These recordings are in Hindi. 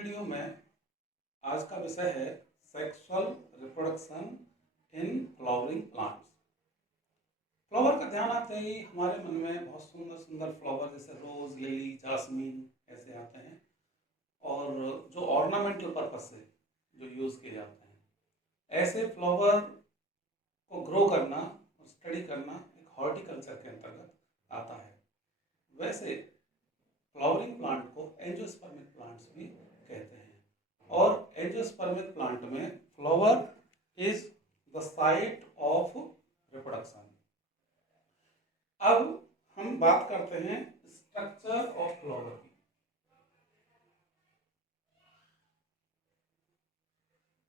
वीडियो में आज का विषय है sexual reproduction in flowering plants. Flower का ध्यान आते ही हमारे मन में बहुत सुंदर सुंदर फ्लावर जैसे रोज, लिली, जास्मीन ऐसे आते हैं और जो ऑर्नामेंटल पर्पज से जो यूज़ किए जाते हैं। ऐसे फ्लावर को ग्रो करना और स्टडी करना एक हॉर्टिकल्चर के अंतर्गत आता है। वैसे फ्लावरिंग प्लांट को एंजियोस्पर्मिक प्लांट्स भी कहते हैं और एंजियोस्पर्मिक प्लांट में flower is the site of reproduction. अब हम बात करते हैं स्ट्रक्चर ऑफ फ्लावर की।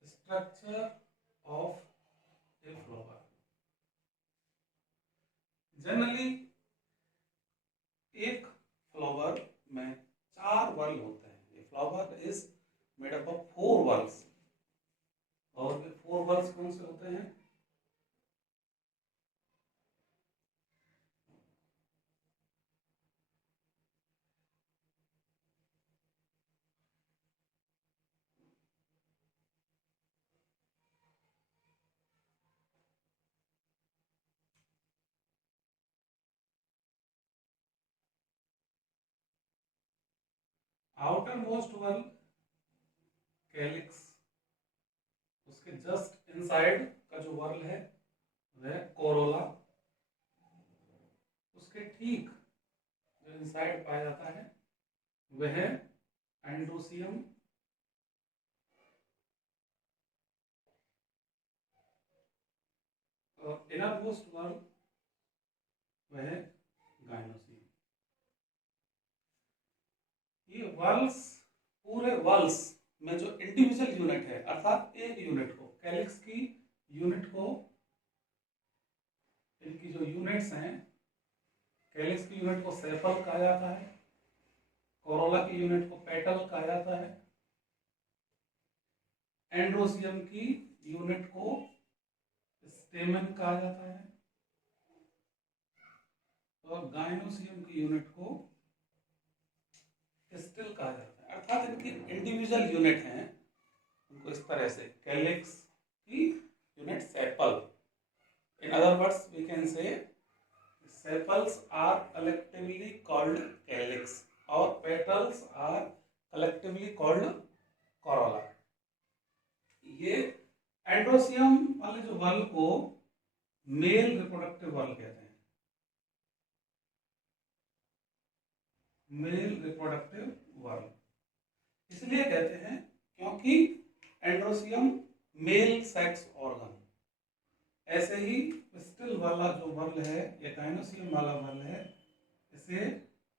Structure of a flower generally एक फ्लावर में 4 वर्ल होते हैं। A flower is made up of 4 whorls और वे 4 वर्ल्स कौन से होते हैं? आउटर मोस्ट वर्ल कैलिक्स, उसके जस्ट इनसाइड का जो वर्ल है वह कोरोला, उसके ठीक जो इनसाइड पाया जाता है वह एंड्रोसियम, और इनर मोस्ट वर्ल वह गाइनोसियम। ये वर्ल्स, पूरे वर्ल्स में जो इंडिविजुअल यूनिट है अर्थात एक यूनिट को, कैलिक्स की यूनिट को, इनकी जो यूनिट्स हैं, कैलिक्स की यूनिट को सेपल कहा जाता है, कोरोला की यूनिट को पेटल कहा जाता है, एंड्रोसियम की यूनिट को स्टेमन कहा जाता है और गाइनोसियम की यूनिट को स्टिल कहा जाता है। अर्थात इनकी इंडिविजुअल यूनिट हैं, उनको इस तरह से कैलिक्स की unit sepal. In other words, we can say sepals are collectively called calyx or petals are collectively called corolla. ये एंड्रोसियम वाले जो वर्ल को मेल रिप्रोडक्टिव वर्ल कहते हैं, मेल रिप्रोडक्टिव वर्ल इसलिए कहते हैं क्योंकि एंड्रोसियम मेल सेक्स ऑर्गन, ऐसे ही स्टिल वाला जो वर्ल है या गाइनोसियम वाला वर्ल है इसे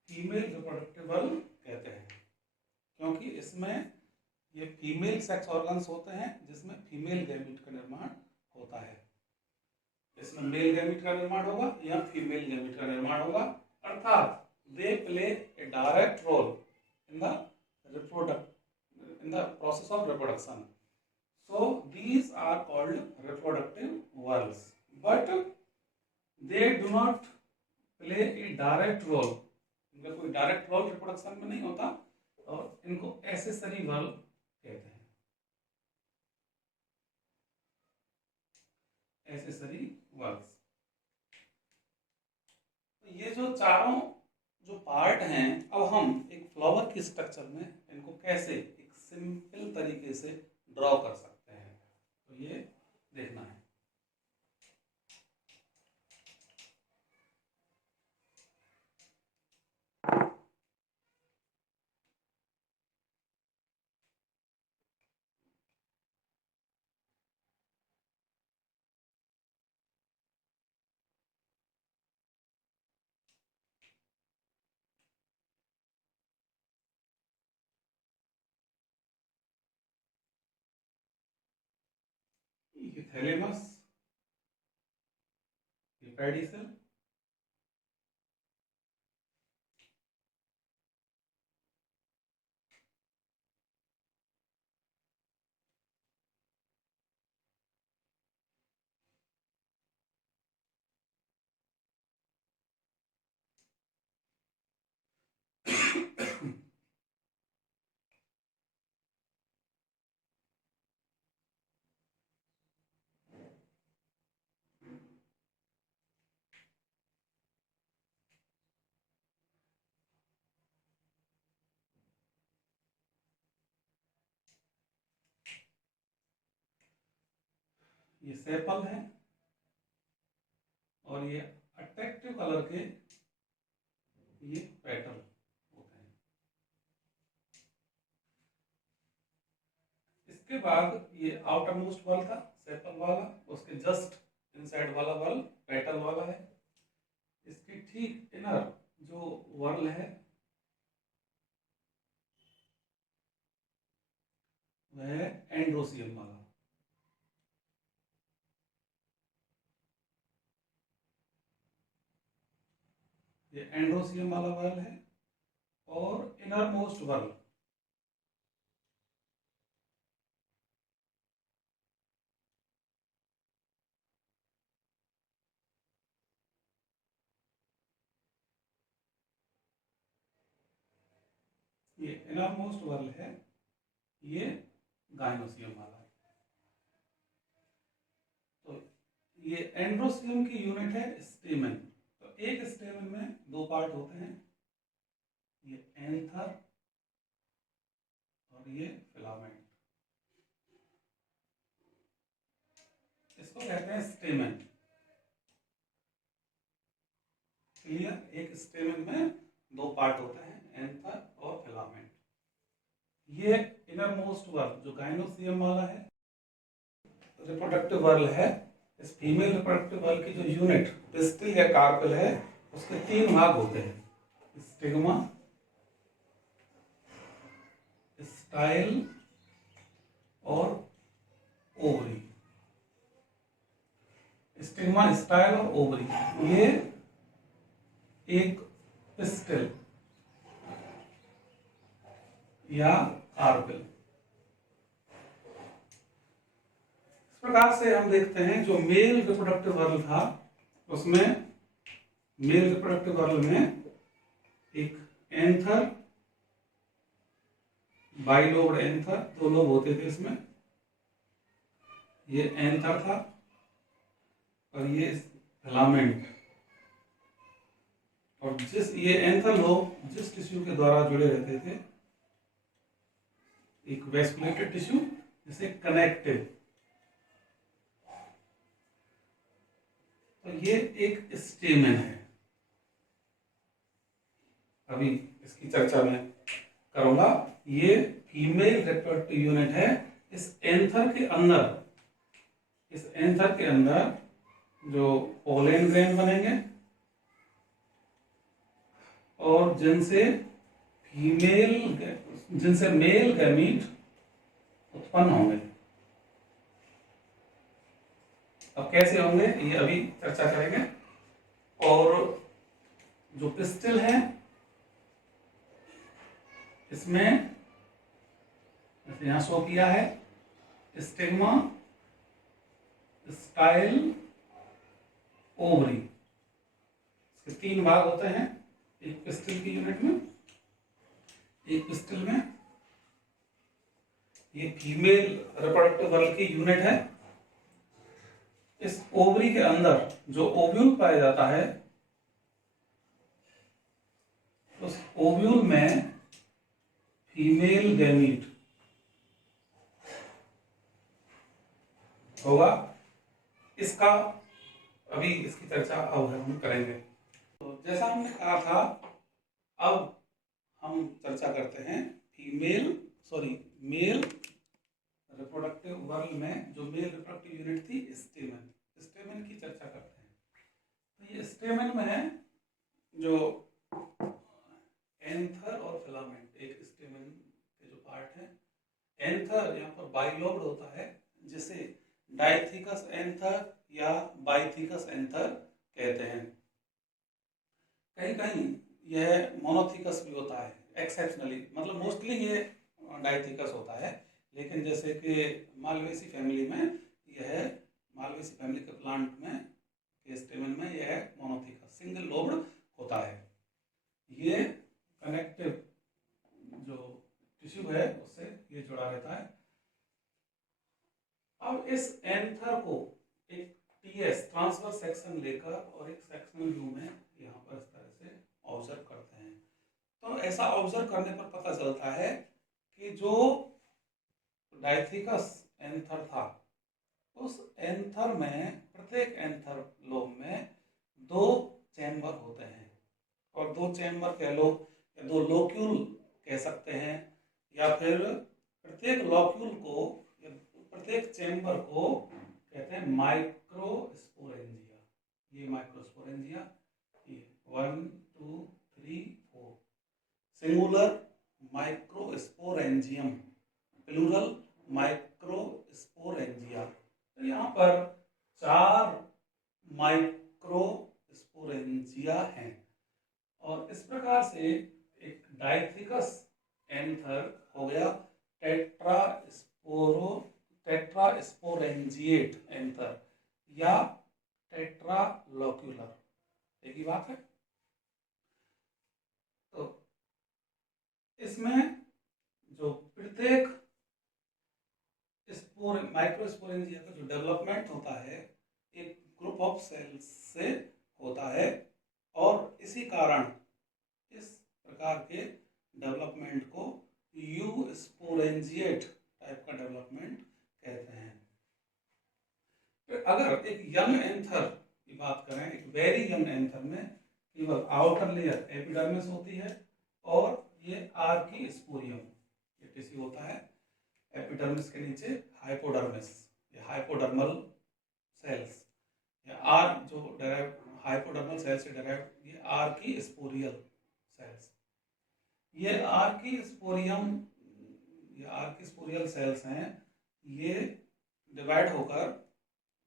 फीमेल रिप्रोडक्टिव वर्ल कहते हैं क्योंकि इसमें ये फीमेल सेक्स ऑर्गन्स होते हैं जिसमें फीमेल गैमीट का निर्माण होता है। इसमें मेल गैमीट का निर्माण होगा या फीमेल गैमीट का निर्माण होगा, अर्थात they play a direct role in the process of reproduction. So these are called reproductive whorls, but they do not play a direct role. इनका कोई डायरेक्ट रोल रिप्रोडक्शन में नहीं होता और इनको एक्सेसरी वर्ल कहते हैं, एक्सेसरी वर्ल्स। तो ये जो चारों जो पार्ट हैं, अब हम एक फ्लावर की स्ट्रक्चर में इनको कैसे एक सिंपल तरीके से ड्रॉ कर सकते हैं, तो ये देखना है। ये थैलेमस, ये पेडिसल, ये सेपल है, और ये अट्रैक्टिव कलर के ये पेटल होते हैं। इसके बाद ये आउटर मोस्ट बल था सेपल वाला, उसके जस्ट इनसाइड वाला बल पेटल वाला है। इसकी ठीक इनर जो वर्ल है वह है एंड्रोसियम वाला। ये एंड्रोसियम वाला वर्ल है। और इनर मोस्ट वर्ल ये इनर मोस्ट वर्ल है, ये गाइनोसियम वाला है। तो ये एंड्रोसियम की यूनिट है स्टेमन। तो एक स्टेमन में दो पार्ट होते हैं, ये एंथर और ये फिलामेंट। इसको कहते हैं स्टेमन। क्लियर? एक स्टेमन में दो पार्ट होते हैं, एंथर और फिलामेंट। ये इनर मोस्ट वर्ल जो गाइनोसियम वाला है, रिप्रोडक्टिव वर्ल है। इस फीमेल रिप्रोडक्टिव वर्ल की जो यूनिट पिस्टिल या कार्पेल है, उसके तीन भाग होते हैं, स्टिग्मा, स्टाइल और ओवरी। स्टिग्मा, स्टाइल और ओवरी ये एक पिस्टिल या कार्पेल। इस प्रकार से हम देखते हैं जो मेल रिप्रोडक्टिव वर्ल था, उसमें मेल रिप्रोडक्टिव वर्ल में एक एंथर, बाइलोब्ड एंथर, दो लोब होते थे इसमें, ये एंथर था और ये फिलामेंट। और ये एंथर लोब जिस टिश्यू के द्वारा जुड़े रहते थे, एक वेस्कुलेटेड टिश्यू जिसे कनेक्टिव, तो ये एक स्टेमन है। अभी इसकी चर्चा मैं करूंगा। ये फीमेल रिप्रोडक्टिव यूनिट है। इस एंथर के अंदर जो पोलन ग्रैंड बनेंगे और जिनसे मेल गैमीट उत्पन्न होंगे। अब कैसे होंगे ये अभी चर्चा करेंगे। और जो पिस्टिल है, इसमें यहां शो किया है स्टिग्मा, स्टाइल, ओवरी। इसके तीन भाग होते हैं, एक पिस्टिल की यूनिट में, एक पिस्टिल में ये फीमेल रिप्रोडक्टिव वर्ल की यूनिट है। इस ओवरी के अंदर जो ओव्यूल पाया जाता है, उस ओव्यूल में फीमेल गैमीट होगा। इसका अभी इसकी चर्चा अब हम करेंगे। तो जैसा हमने कहा था, अब हम चर्चा करते हैं मेल रिप्रोडक्टिव वर्ल में जो मेल रिप्रोडक्टिव यूनिट थी स्टेमन की चर्चा करते हैं। तो ये स्टेमन में है जो एंथर और फिलामेंट, एक स्टेमन के जो पार्ट है। एंथर यहाँ पर बाइलोब्ड होता है, जिसे डाइथिकस एंथर या बाइथिकस एंथर कहते हैं। कहीं कहीं यह मोनोथिकस भी होता है, एक्सेप्शनली, मतलब मोस्टली ये डाइथिकस होता है। लेकिन जैसे कि मालवेसी फैमिली में मालवेसी फैमिली के प्लांट में के स्टेमन में यह मोनोथिकस सिंगल लोब्ड होता है। ये कनेक्टिव जो टिश्यू है उससे ये जुड़ा रहता है। अब इस एंथर को एक टीएस ट्रांसवर्स सेक्शन लेकर और एक सेक्शनल व्यू में यहाँ पर इस तरह से ऑब्जर्व करते हैं। तो ऐसा ऑब्जर्व करने पर पता चलता है कि जो डाइथिकस एंथर था, उस एंथर में, प्रत्येक एंथर लोब में 2 चैम्बर होते हैं, और 2 चैम्बर कह लो या 2 लोक्यूल कह सकते हैं, या फिर प्रत्येक लोक्यूल को या प्रत्येक चैम्बर को कहते हैं माइक्रोस्पोरेंजिया। ये माइक्रोस्पोरेंजिया, ये 1 2 3 4 सिंगुलर माइक्रोस्पोरेंजियम, प्लूरल माइक्रोस्पोरेंजिया। तो यहाँ पर 4 माइक्रोस्पोरेंजिया हैं, और इस प्रकार से एक डाइथिकस एंथर हो गया टेट्रास्पोरेंजिएट एंथर या टेट्रालोक्यूलर, एक ही बात है। तो इसमें जो प्रत्येक माइक्रोस्पोरेंजिया का जो डेवलपमेंट होता है एक ग्रुप ऑफ सेल्स से होता है, और इसी कारण इस प्रकार के डेवलपमेंट को यूस्पोरेंजिएट टाइप का डेवलपमेंट कहते हैं। फिर अगर एक यंग एंथर की बात करें, एक वेरी यंग एंथर में केवल आउटर लेयर एपिडर्मिस होती है, और ये आर्की स्पोरियम ये टिश्यू होता है। एपिडर्मिस के नीचे हाइपोडर्मिस, ये हाइपोडर्मल सेल्स, या आर जो डेराइव हाइपोडर्मल सेल से डेराइव, ये आर्की स्पोरियल सेल्स। ये आर्की स्पोरियल सेल्स हैं, ये डिवाइड होकर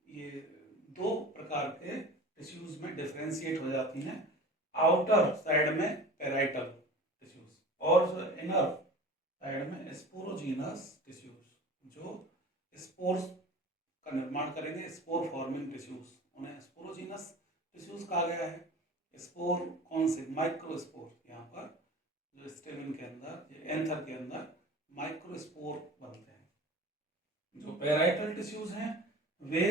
ये 2 प्रकार के टिश्यूज में डिफरेंशिएट हो जाती हैं। आउटर साइड में पेराइटल टिश्यूज, और जो इनर साइड में स्पोरोजीनस टिश्यूज, जो स्पोर्स का निर्माण करेंगे, स्पोर फॉर्मिंग टिश्यूज, उन्हें स्पोरोजीनस टिश्यूज कहा गया है। स्पोर कौन से? माइक्रोस्पोर, यहाँ पर जो स्टेमिन के अंदर, ये एंथर के अंदर माइक्रोस्पोर बनते हैं। जो पेराइटल टिश्यूज हैं वे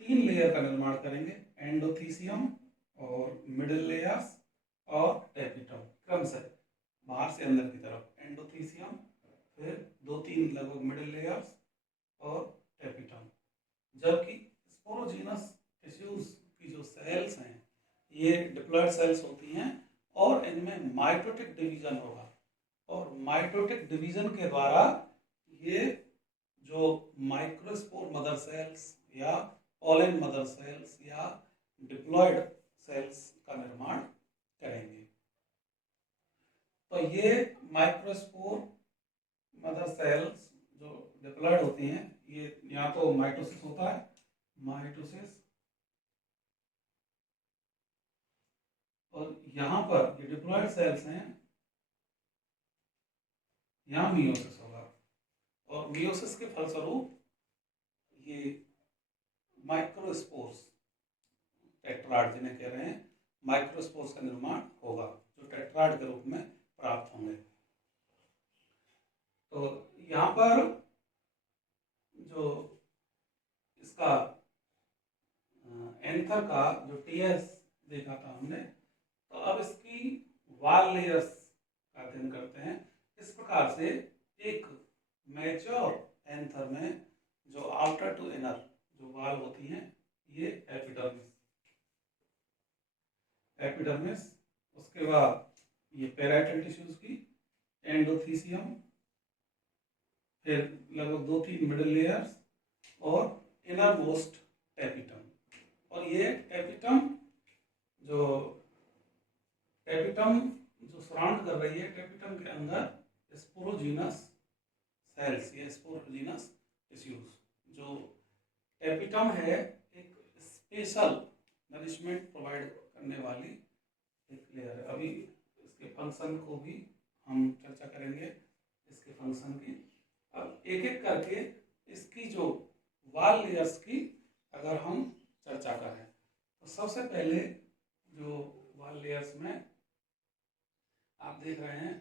3 लेयर का निर्माण करेंगे, एंडोथीसियम और मिडिल लेयर्स और टेपिटम, क्रमशः बाहर से अंदर की तरफ एंडोथीसियम, फिर 2-3 लगभग मिडिल लेयर्स और टेपिटम। जबकि स्पोरोजीनस टिश्यूज की जो सेल्स हैं ये डिप्लॉयड सेल्स होती हैं, और इनमें माइटोटिक डिवीजन होगा, और माइटोटिक डिवीजन के द्वारा ये जो माइक्रोस्पोर मदर सेल्स या पोलन मदर सेल्स या डिप्लॉयड सेल्स का निर्माण करेंगे। तो ये माइक्रोस्पोर मदर सेल्स जो डिप्लॉयड होती हैं, ये या तो माइटोसिस होता है, माइटोसिस, और यहाँ पर ये डिप्लॉयड सेल्स हैं, यहाँ मियोसिस होगा, और मियोसिस के फलस्वरूप ये माइक्रोस्पोर्स, टेट्राड जिन्हें कह रहे हैं, माइक्रोस्पोर्स का निर्माण होगा, जो टेट्राड के रूप में प्राप्त होंगे। तो यहाँ पर जो इसका एंथर का जो टीएस देखा था हमने, तो अब इसकी वाल लेयर्स का अध्ययन करते हैं। इस प्रकार से एक मैच्योर एंथर में जो आउटर टू इनर जो वाल होती हैं, ये एपिडर्मिस, उसके बाद ये पेराइटल टिश्यूज की एंडोथीसियम, फिर लगभग 2-3 मिडिल लेयर्स और इनर मोस्ट टेपिटम। और ये टेपिटम जो सराउंड कर रही है, टेपिटम के अंदर स्पोरोजीनस सेल्स, ये स्पोरोजीनस टिश्यूज, जो टेपिटम है एक स्पेशल नरिशमेंट प्रोवाइड करने वाली एक लेयर है। अभी इसके फंक्शन को भी हम चर्चा करेंगे, इसके फंक्शन की। अब एक एक करके इसकी जो वाल लेयर्स की अगर हम चर्चा करें, तो सबसे पहले जो वाल लेयर्स में आप देख रहे हैं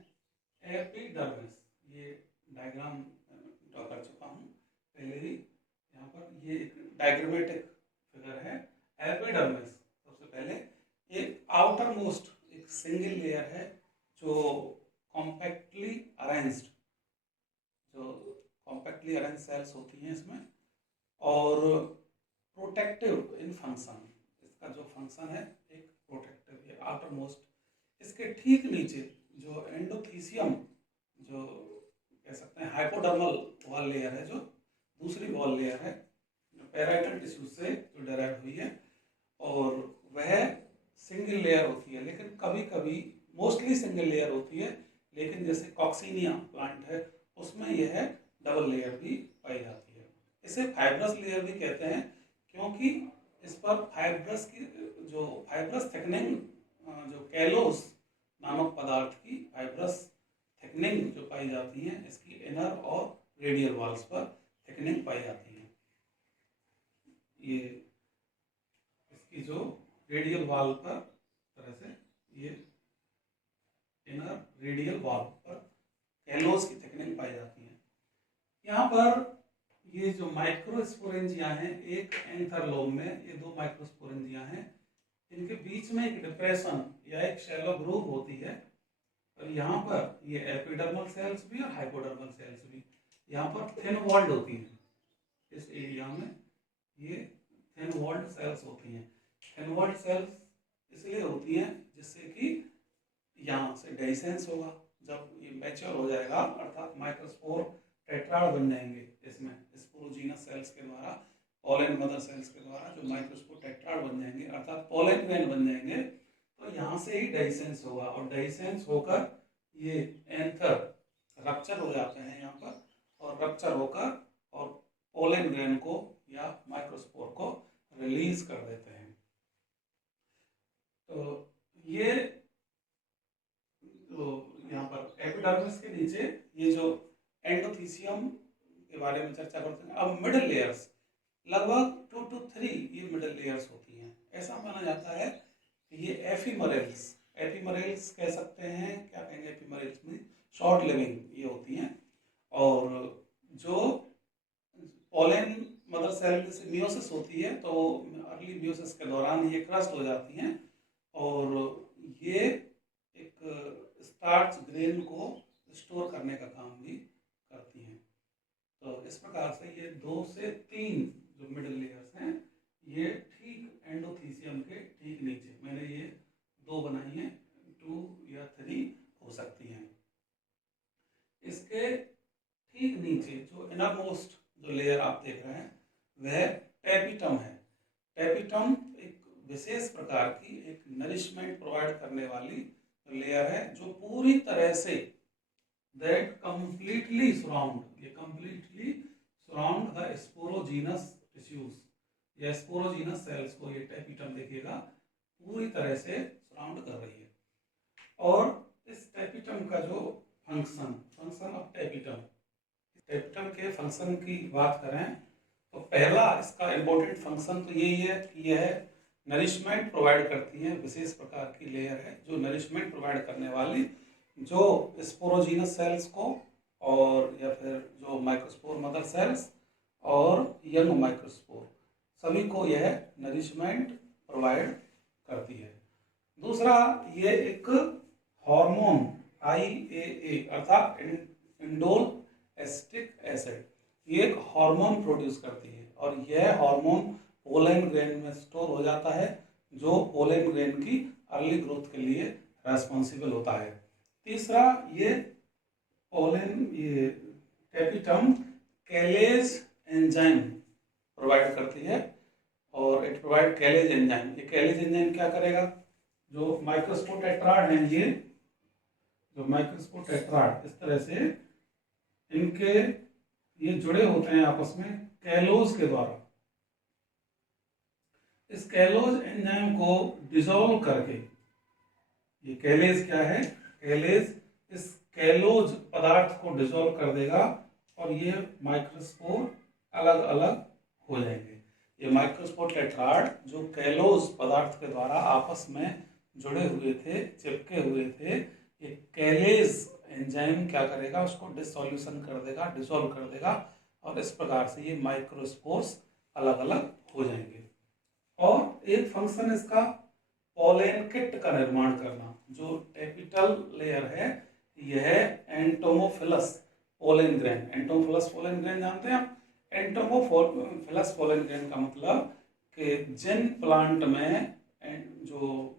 एपिडर्मिस, ये डायग्राम ड्रॉ कर चुका हूँ पहले ही, यहाँ पर ये एक डायग्रामेटिक फिगर है। एपिडर्मिस सबसे पहले एक आउटर मोस्ट एक सिंगल लेयर है जो कॉम्पैक्टली अरेंज्ड सेल्स होती हैं इसमें, और प्रोटेक्टिव इन फंक्शन, इसका जो फंक्शन है एक प्रोटेक्टिव, ये आउटर मोस्ट। इसके ठीक नीचे जो एंडोथीसियम, जो कह सकते हैं हाइपोडर्मल वॉल लेयर है, जो दूसरी वॉल लेयर है पैराइटल टिश्यू से जो डेराइव हुई है, और वह सिंगल लेयर होती है, लेकिन कभी कभी मोस्टली सिंगल लेयर होती है, लेकिन जैसे कॉक्सीनिया प्लांट है उसमें यह डबल लेयर भी पाई जाती है। इसे फाइब्रस लेयर भी कहते हैं, क्योंकि इस पर फाइब्रस की जो फाइब्रस थिकनिंग, जो कैलोस नामक पदार्थ की फाइब्रस थिकनिंग जो पाई जाती है, इसकी इनर और रेडियल वॉल्स पर थिकनिंग पाई जाती है। ये इसकी जो रेडियल वॉल पर तरह से ये इनर रेडियल वॉल पर कैलोस की थिकनिंग पाई जाती है। यहाँ पर ये जो माइक्रोस्पोरेंजिया हैं, एक एंथर लोब में ये दो माइक्रोस्पोरेंजिया हैं, इनके बीच में एक डिप्रेशन या एक शैलो ग्रूव होती है, और यहाँ पर ये एपिडर्मल सेल्स भी और हाइपोडर्मल सेल्स भी यहाँ पर थिन वॉल्ड होती हैं। इस एरिया में ये थिन वॉल्ड सेल्स होती हैं। थिन वॉल्ड सेल्स इसलिए होती हैं जिससे कि यहाँ से डेhiscence होगा, जब ये मैच्योर हो जाएगा अर्थात माइक्रोस्पोर टेट्राड बन जाएंगे, इसमें स्पोरोजीनस सेल्स के द्वारा, पोलन मदर सेल्स के द्वारा जो माइक्रोस्पोर टेट्राड बन जाएंगे अर्थात पोलन ग्रेन बन जाएंगे, तो यहाँ से ही डेhiscence होगा, और डेhiscence होकर ये एंथर रप्चर हो जाते हैं यहाँ पर, और रप्चर होकर और पोलन ग्रेन को या माइक्रोस्पोर को रिलीज कर देते हैं। तो ये तो यहाँ पर एपिडर्मिस के नीचे ये जो एंडोथीसियम के बारे में चर्चा करते हैं। अब मिडिल लेयर्स, लगभग 2 to 3 ये मिडिल लेयर्स होती हैं। ऐसा माना जाता है कि ये एफिमरेल्स, एपिमरेल्स कह सकते हैं, क्या कहेंगे एपिमरेल्स में, शॉर्ट लिविंग ये होती हैं, और जो पोलन मदर सेल से मियोसिस होती है तो अर्ली मियोसिस के दौरान ये क्रस्ट हो जाती हैं, और ये एक स्टार्च ग्रेन को स्टोर करने का काम भी करती हैं। तो इस प्रकार से ये 2 से 3 जो मिडिल लेयर्स हैं, ये ठीक एंडोथीसियम के ठीक नीचे, मैंने ये 2 बनाई हैं, 2 या 3 हो सकती हैं। इसके ठीक नीचे जो इनर मोस्ट जो लेयर आप देख रहे हैं वह टेपिटम है। टेपिटम एक विशेष प्रकार की एक नरिशमेंट प्रोवाइड करने वाली लेयर है, जो पूरी तरह से दैट कंप्लीटली सराउंड, ये completely surround the sporogenous tissues या स्पोरोजीनस सेल्स को, ये टेपिटम देखिएगा पूरी तरह से सराउंड कर रही है। और इस टेपिटम का जो फंक्शन ऑफ टेपिटम के फंक्शन की बात करें तो पहला इसका इम्पोर्टेंट फंक्शन तो यही है कि यह नरिशमेंट प्रोवाइड करती है, विशेष प्रकार की लेयर है जो नरिशमेंट प्रोवाइड करने वाली, जो स्पोरोजीनस सेल्स को और या फिर जो माइक्रोस्पोर मदर सेल्स और यंग माइक्रोस्पोर सभी को यह नरिशमेंट प्रोवाइड करती है। दूसरा, ये एक हार्मोन IAA अर्थात इंडोल एसिटिक एसिड, ये एक हार्मोन प्रोड्यूस करती है, और यह हार्मोन पोलन ग्रेन में स्टोर हो जाता है, जो पोलन ग्रेन की अर्ली ग्रोथ के लिए रेस्पॉन्सिबल होता है। तीसरा, ये टेपिटम कैलेज एंजाइम प्रोवाइड करती है, और इट प्रोवाइड कैलेज एंजाइम। ये कैलेज एंजाइम क्या करेगा, जो माइक्रोस्पोर टेट्राड हैं, ये जो माइक्रोस्पोर टेट्राड इस तरह से इनके ये जुड़े होते हैं आपस में कैलोज के द्वारा। इस कैलोज एंजाइम को डिसॉल्व करके, ये कैलेज क्या है, कैलेज इस कैलोज पदार्थ को डिसॉल्व कर देगा, और ये माइक्रोस्पोर अलग अलग हो जाएंगे। ये माइक्रोस्पोर टेट्राड जो कैलोज पदार्थ के द्वारा आपस में जुड़े हुए थे, चिपके हुए थे, ये कैलेज एंजाइम क्या करेगा, उसको डिसॉल्यूशन कर देगा, डिसॉल्व कर देगा, और इस प्रकार से ये माइक्रोस्पोर्स अलग अलग हो जाएंगे। और एक फंक्शन इसका पोलन किट का निर्माण करना। जो टेपिटल लेयर है यह entomophilous pollen grain, entomophilous pollen grain जानते हैं आप, एंटोमोफिलस पोलन ग्रेन का मतलब कि जिन प्लांट में जो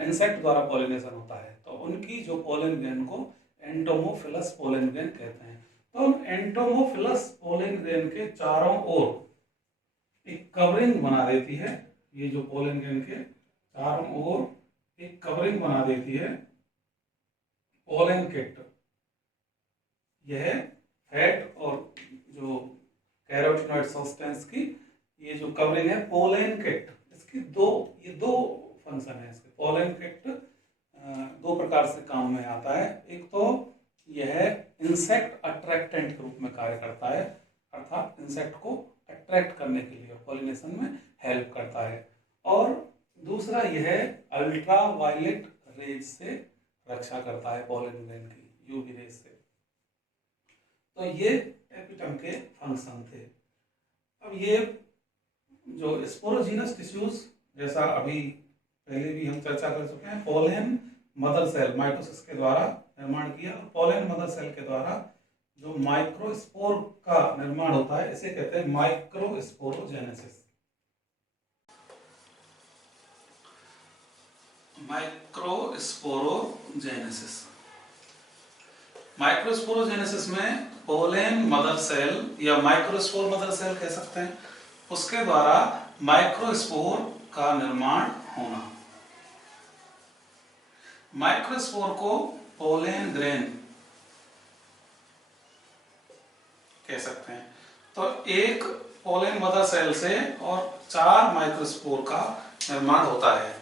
इंसेक्ट द्वारा पोलिनेशन होता है तो उनकी जो पोलन ग्रेन को एंटोमोफिलस पोलन ग्रेन कहते हैं। तो एंटोमोफिलस पोलन ग्रेन के चारों ओर एक कवरिंग बना देती है, ये जो पोलन ग्रेन के चारों ओर एक कवरिंग बना देती है पोलन किट। यह फैट और जो कैरोटीनॉइड सब्सटेंस की ये जो कवरिंग है पोलन किट, इसकी दो फंक्शन है इसके। पोलन किट दो प्रकार से काम में आता है। एक तो यह इंसेक्ट अट्रैक्टेंट के रूप में कार्य करता है, अर्थात इंसेक्ट को अट्रैक्ट करने के लिए पॉलिनेशन में हेल्प करता है। और दूसरा यह अल्ट्रा वायलेट रेज से रक्षा करता है पोलन ग्रेन की, यूवी रेज से। तो ये एपिटम के फंक्शन थे। अब ये जो स्पोरोजीनस टिश्यूज, जैसा अभी पहले भी हम चर्चा कर चुके हैं, पोलन मदर सेल माइटोसिस के द्वारा निर्माण किया। पोलन मदर सेल के द्वारा जो माइक्रोस्पोर का निर्माण होता है इसे कहते हैं माइक्रोस्पोरोजेनेसिस। माइक्रोस्पोरोजेनेसिस माइक्रोस्पोरोजेनेसिस में पोलन मदर सेल या माइक्रोस्पोर मदर सेल कह सकते हैं, उसके द्वारा माइक्रोस्पोर का निर्माण होना। माइक्रोस्पोर को पोलन ग्रेन कह सकते हैं। तो एक पोलन मदर सेल से और 4 माइक्रोस्पोर का निर्माण होता है।